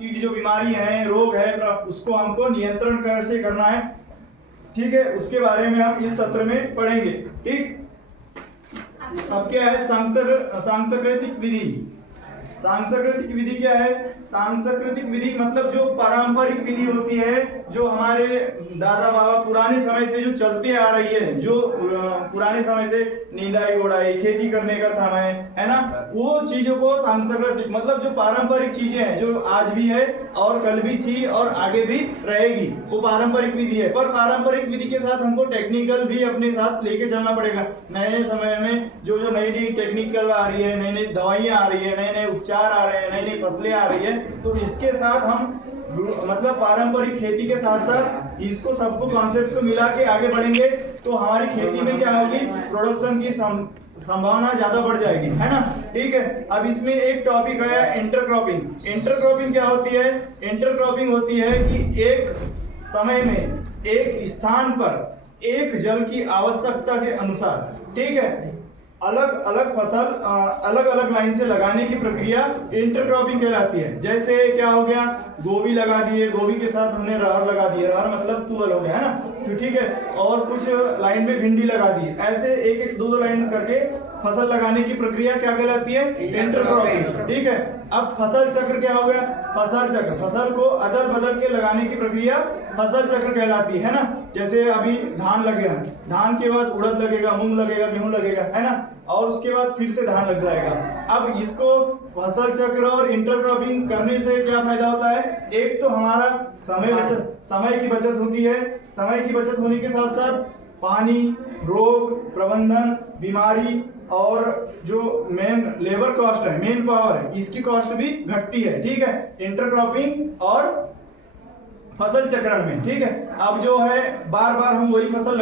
कीट जो बीमारी है, रोग है, उसको हमको नियंत्रण कैसे करना है, ठीक है, उसके बारे में हम इस सत्र में पढ़ेंगे। ठीक, अब क्या है सांस्कृतिक विधि। सांस्कृतिक विधि क्या है? सांस्कृतिक विधि मतलब जो पारंपरिक विधि होती है, जो हमारे दादा बाबा पुराने समय से जो चलते आ रही है, जो पुराने समय से निंदाई गोड़ाई, खेती करने का समय है ना, वो चीजों को सांस्कृतिक मतलब जो पारंपरिक चीजें हैं, जो आज भी है और कल भी थी और आगे भी रहेगी, वो पारंपरिक विधि है। पर पारंपरिक विधि के साथ हमको टेक्निकल भी अपने साथ लेके चलना पड़ेगा। नए नए समय में जो नई नई टेक्निकल आ रही है, नई नई दवाइयाँ आ रही है, नए नए उपचार आ रहे हैं, नई नई फसलें आ रही है, तो इसके साथ हम मतलब पारंपरिक खेती के साथ साथ इसको सबको कॉन्सेप्ट को मिला के आगे बढ़ेंगे, तो हमारी खेती में क्या होगी, प्रोडक्शन की संभावना ज्यादा बढ़ जाएगी, है ना। ठीक है, अब इसमें एक टॉपिक है इंटरक्रॉपिंग। इंटरक्रॉपिंग क्या होती है? इंटरक्रॉपिंग होती है कि एक समय में एक स्थान पर एक जल की आवश्यकता के अनुसार, ठीक है, अलग अलग फसल अलग अलग लाइन से लगाने की प्रक्रिया इंटरक्रॉपिंग कहलाती है। जैसे क्या हो गया, गोभी लगा दिए, गोभी के साथ हमने अरहर लगा दिए, अरहर मतलब तुअर हो गया, है ना, तो ठीक है, और कुछ लाइन में भिंडी लगा दी, ऐसे एक एक दो लाइन करके फसल लगाने की प्रक्रिया क्या कहलाती है? इंटरक्रॉपिंग। ठीक है, अब फसल चक्र क्या हो गया? फसल चक्र, फसल को अदल बदल के लगाने की प्रक्रिया फसल चक्र कहलाती है ना। जैसे अभी धान लग गया, धान के बाद उड़द लगेगा, मूंग लगेगा, गेहूं लगेगा, है ना, और उसके बाद फिर से धान लग जाएगा। अब इसको फसल चक्र और इंटरक्रॉपिंग करने से क्या फायदा होता है? एक तो हमारा समय की बचत होती है। समय की बचत होने के साथ साथ पानी, रोग प्रबंधन, बीमारी और जो मेन लेबर कॉस्ट है, मेन पावर है, इसकी कॉस्ट भी घटती है। ठीक है, इंटरक्रॉपिंग और फसल चक्रण में। ठीक है, अब जो है बार बार हम वही फसल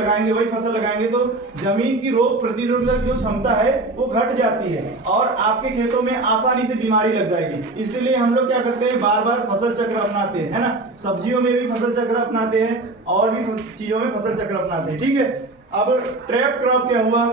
लगाएंगे तो जमीन की रोग प्रतिरोधक जो क्षमता है वो घट जाती है और आपके खेतों में आसानी से बीमारी लग जाएगी। इसलिए हम लोग क्या करते हैं, बार बार फसल चक्र अपनाते हैं, है ना। सब्जियों में भी फसल चक्र अपनाते हैं और भी चीजों में फसल चक्र अपनाते हैं। ठीक है, अब ट्रैप क्रॉप क्या हुआ?